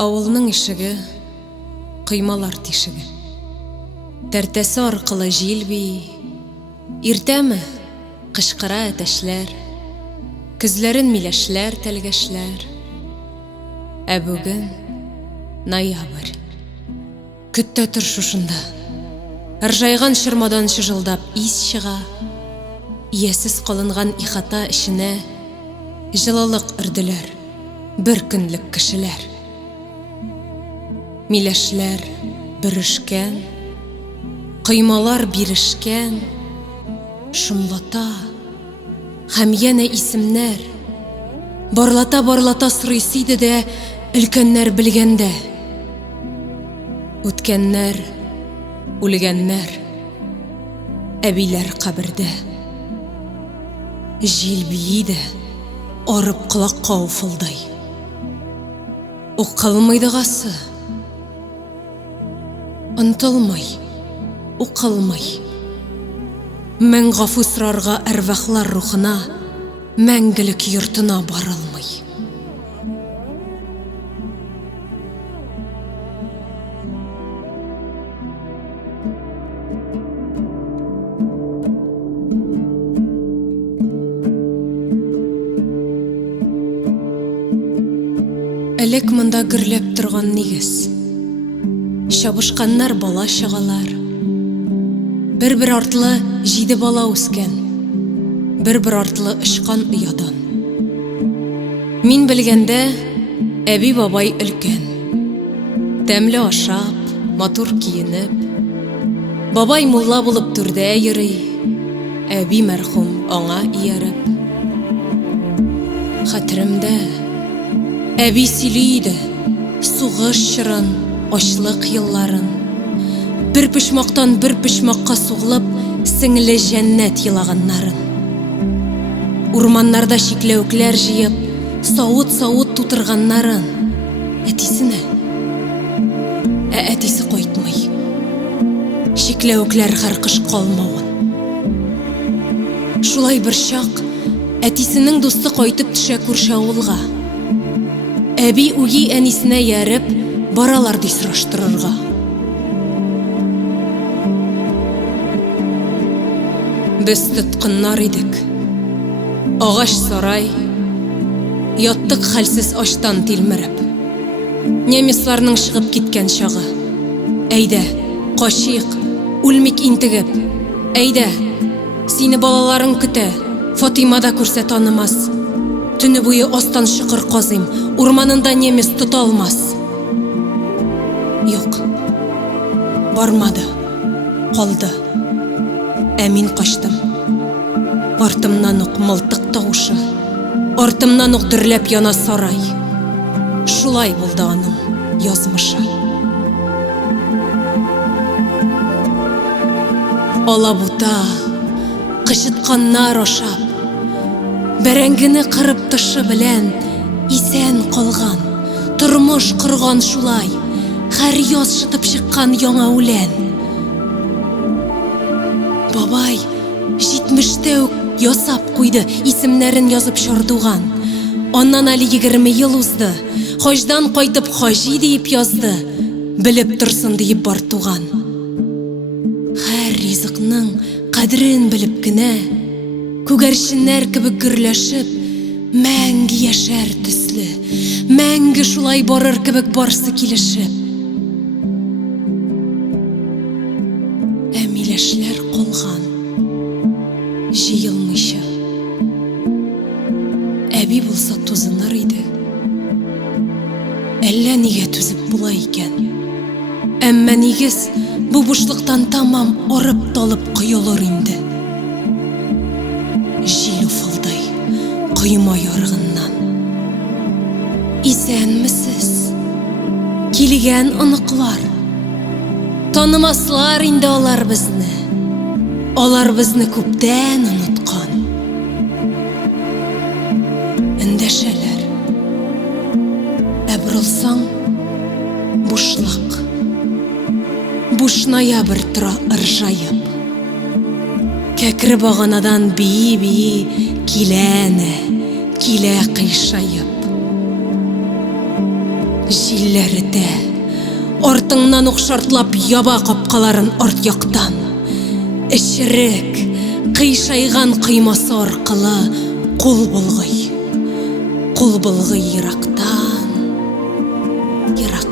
Авылның ишеге, кыймалар тишеге. Тәртәсе аркылы җилби, иртәме кычкыра әтәшләр, күзләрен миләшләр тәлгәшләр. Ә бүген ноябрь. Көттә тор шушында. Ыржайган шырмадан чыжылдап ис чыга, иясез калынган ихата эшенә җылылык үрделәр, бер көнлек кешеләр. Миләшләр бөрешкән, кыймалар бирешкән, шомлата, һәм янә исемнәр. Барлата сырыйсы иде дә, өлкәннәр белгәндә. Үткәннәр, үлгәннәр, әбиләр кабердә. Җил бии дә, арып колакка уфылдай. Укылмыйдыгасы, ынтылмый, укылмый. Мәң гафу сорарга әрвахлар рухына, мәңгелек йортына барылмый. Элек монда гөрләп торган нигез. Чабышканнар бала чагалар. Бер-бер артлы 7 бала үскән. Бер-бер артлы ышкан уядан. Мин белгәндә, әби бабай өлкән. Тәмле ашап, матур киенеп. Бабай мулла булып түрдә йөрий. Әби мәрхүм аңа ияреп. Хәтеремдә әби сөйли иде, сугыш чырын, ачлык елларын. Бер пычмактан бер пычмакка сугылып, сеңле җәннәт елаганнарын. Урманнарда чикләүкләр җыеп, савыт тутырганнарын. Әтисенә. Әтисе кайтмый. Чикләүкләр һәр кыш калмавын. Шулай бер чак әтисенең дусты кайтып төшә күрше авылга. Әби үги әнисенә ярып, баралар ди сораштырырга. Без тоткыннар идек. Агач сарай, яттык хәлсез аштан тилмереп. Немецларның чыгып киткән чагы. Әйдә, качыйк, үлмик интегеп. Әйдә, сине балаларың көтә, Фатима да күрсә танымас. Төне буе астан шыкыр казыйм, урманында немец тота алмас. Юк, бармады, калды. Ә мин качтым. Артымнан ук мылтык тавышы, артымнан ук дөрләп яна сарай. Шулай булды аның язмышы. Алабута, кычытканнар ашап, бәрәңгене кырып тышы белән исән калган, тормыш корган шулай, һәр яз шытып чыккан яңа үлән. Бабай 70тә үк ясап куйды, исемнәрен язып чардуган. Аннан әле 20 ел узды, хаҗдан кайтып хаҗи дип язды, белеп торсын дип бар туган. Һәр ризыкның кадерен белеп кенә, күгәрченнәр кебек гөрләшеп, мәңге яшәр төсле, мәңге шулай барыр кебек барсы килешеп. Ә миләшләр калган, җыелмыйча. Әби булса тузыныр иде. Әллә нигә түзеп була икән? Әмма нигез бу бушлыктан тамам арып талып коелыр инде. Җил уфылдай, кыйма яргыннан. Исәнмесез? Килгән оныклар. Танымаслар инде алар безне. Алар безне күптән оныткан. Эндәшәләр. Ә борылсаң, бушлык. Буш ноябрь тора ыржаеп. Кәкре баганадан бии киләне, килә кыйшайып. Җилләрдә артыңнан ук шартлап яба капкаларын арт яктан. Эчерек, кыйшайган кыймасы аркылы кул булгый ерактан, ерак.